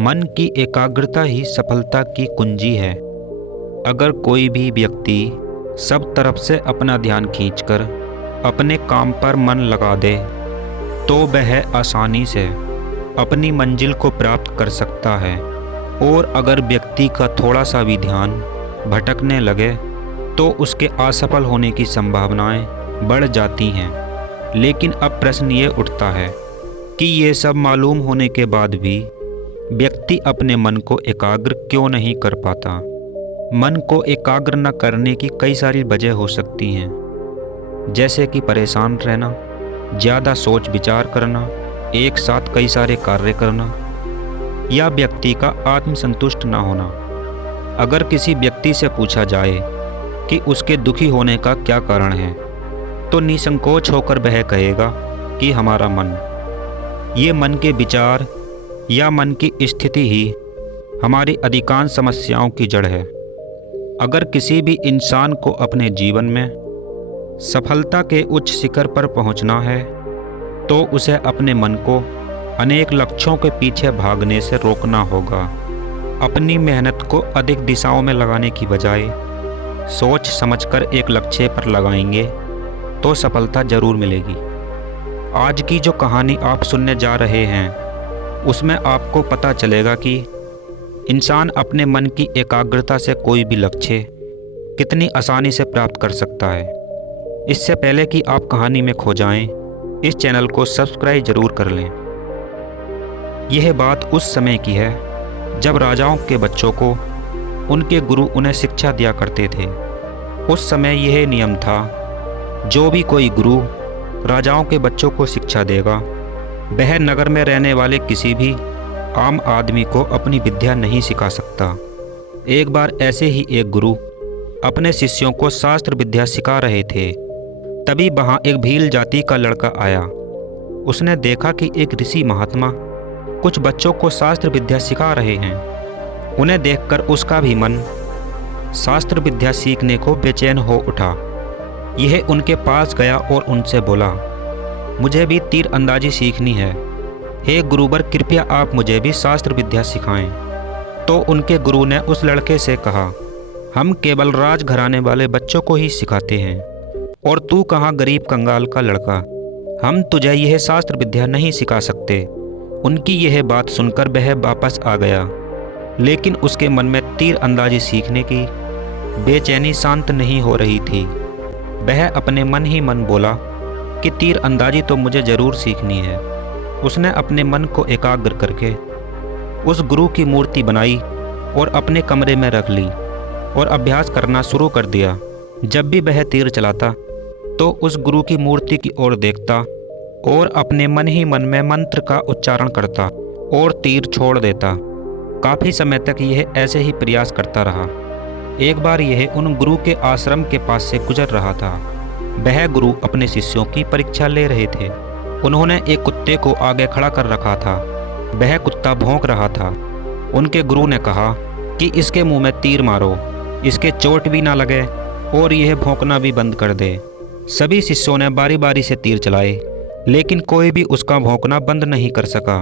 मन की एकाग्रता ही सफलता की कुंजी है। अगर कोई भी व्यक्ति सब तरफ से अपना ध्यान खींचकर अपने काम पर मन लगा दे तो वह आसानी से अपनी मंजिल को प्राप्त कर सकता है। और अगर व्यक्ति का थोड़ा सा भी ध्यान भटकने लगे तो उसके असफल होने की संभावनाएं बढ़ जाती हैं। लेकिन अब प्रश्न ये उठता है कि ये सब मालूम होने के बाद भी व्यक्ति अपने मन को एकाग्र क्यों नहीं कर पाता। मन को एकाग्र न करने की कई सारी वजह हो सकती हैं, जैसे कि परेशान रहना, ज़्यादा सोच विचार करना, एक साथ कई सारे कार्य करना, या व्यक्ति का आत्मसंतुष्ट न होना। अगर किसी व्यक्ति से पूछा जाए कि उसके दुखी होने का क्या कारण है तो निसंकोच होकर वह कहेगा कि हमारा मन। ये मन के विचार या मन की स्थिति ही हमारी अधिकांश समस्याओं की जड़ है। अगर किसी भी इंसान को अपने जीवन में सफलता के उच्च शिखर पर पहुंचना है तो उसे अपने मन को अनेक लक्ष्यों के पीछे भागने से रोकना होगा। अपनी मेहनत को अधिक दिशाओं में लगाने की बजाय सोच समझकर एक लक्ष्य पर लगाएंगे तो सफलता जरूर मिलेगी। आज की जो कहानी आप सुनने जा रहे हैं उसमें आपको पता चलेगा कि इंसान अपने मन की एकाग्रता से कोई भी लक्ष्य कितनी आसानी से प्राप्त कर सकता है। इससे पहले कि आप कहानी में खो जाएं, इस चैनल को सब्सक्राइब जरूर कर लें। यह बात उस समय की है जब राजाओं के बच्चों को उनके गुरु उन्हें शिक्षा दिया करते थे। उस समय यह नियम था, जो भी कोई गुरु राजाओं के बच्चों को शिक्षा देगा वह नगर में रहने वाले किसी भी आम आदमी को अपनी विद्या नहीं सिखा सकता। एक बार ऐसे ही एक गुरु अपने शिष्यों को शास्त्र विद्या सिखा रहे थे। तभी वहाँ एक भील जाति का लड़का आया। उसने देखा कि एक ऋषि महात्मा कुछ बच्चों को शास्त्र विद्या सिखा रहे हैं। उन्हें देखकर उसका भी मन शास्त्र विद्या सीखने को बेचैन हो उठा। यह उनके पास गया और उनसे बोला, मुझे भी तीर अंदाजी सीखनी है। हे गुरुवर, कृपया आप मुझे भी शास्त्र विद्या सिखाएं। तो उनके गुरु ने उस लड़के से कहा, हम केवल राजघराने वाले बच्चों को ही सिखाते हैं और तू कहाँ गरीब कंगाल का लड़का, हम तुझे यह शास्त्र विद्या नहीं सिखा सकते। उनकी यह बात सुनकर वह वापस आ गया, लेकिन उसके मन में तीर अंदाजी सीखने की बेचैनी शांत नहीं हो रही थी। वह अपने मन ही मन बोला कि तीर अंदाजी तो मुझे ज़रूर सीखनी है। उसने अपने मन को एकाग्र करके उस गुरु की मूर्ति बनाई और अपने कमरे में रख ली और अभ्यास करना शुरू कर दिया। जब भी वह तीर चलाता तो उस गुरु की मूर्ति की ओर देखता और अपने मन ही मन में मंत्र का उच्चारण करता और तीर छोड़ देता। काफ़ी समय तक यह ऐसे ही प्रयास करता रहा। एक बार यह उन गुरु के आश्रम के पास से गुजर रहा था। वह गुरु अपने शिष्यों की परीक्षा ले रहे थे। उन्होंने एक कुत्ते को आगे खड़ा कर रखा था। वह कुत्ता भौंक रहा था। उनके गुरु ने कहा कि इसके मुंह में तीर मारो, इसके चोट भी ना लगे और यह भौंकना भी बंद कर दे। सभी शिष्यों ने बारी बारी से तीर चलाए, लेकिन कोई भी उसका भौंकना बंद नहीं कर सका।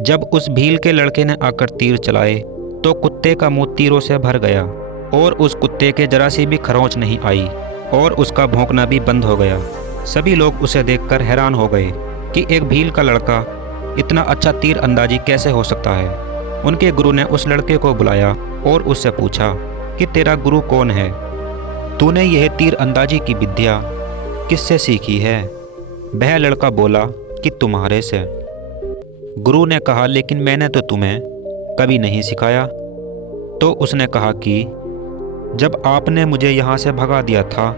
जब उस भील के लड़के ने आकर तीर चलाए तो कुत्ते का मुंह तीरों से भर गया और उस कुत्ते के जरा सी भी खरोंच नहीं आई और उसका भौंकना भी बंद हो गया। सभी लोग उसे देखकर हैरान हो गए कि एक भील का लड़का इतना अच्छा तीर अंदाजी कैसे हो सकता है। उनके गुरु ने उस लड़के को बुलाया और उससे पूछा कि तेरा गुरु कौन है, तूने यह तीर अंदाजी की विद्या किससे सीखी है। वह लड़का बोला कि तुम्हारे से। गुरु ने कहा, लेकिन मैंने तो तुम्हें कभी नहीं सिखाया। तो उसने कहा कि जब आपने मुझे यहाँ से भगा दिया था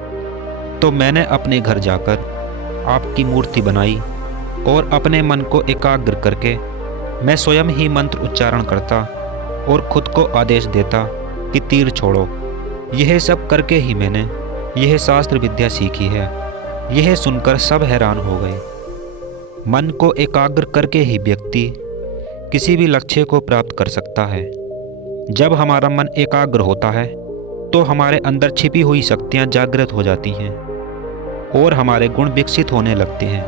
तो मैंने अपने घर जाकर आपकी मूर्ति बनाई और अपने मन को एकाग्र करके मैं स्वयं ही मंत्र उच्चारण करता और खुद को आदेश देता कि तीर छोड़ो। यह सब करके ही मैंने यह शास्त्र विद्या सीखी है। यह सुनकर सब हैरान हो गए। मन को एकाग्र करके ही व्यक्ति किसी भी लक्ष्य को प्राप्त कर सकता है। जब हमारा मन एकाग्र होता है तो हमारे अंदर छिपी हुई शक्तियाँ जागृत हो जाती हैं और हमारे गुण विकसित होने लगते हैं।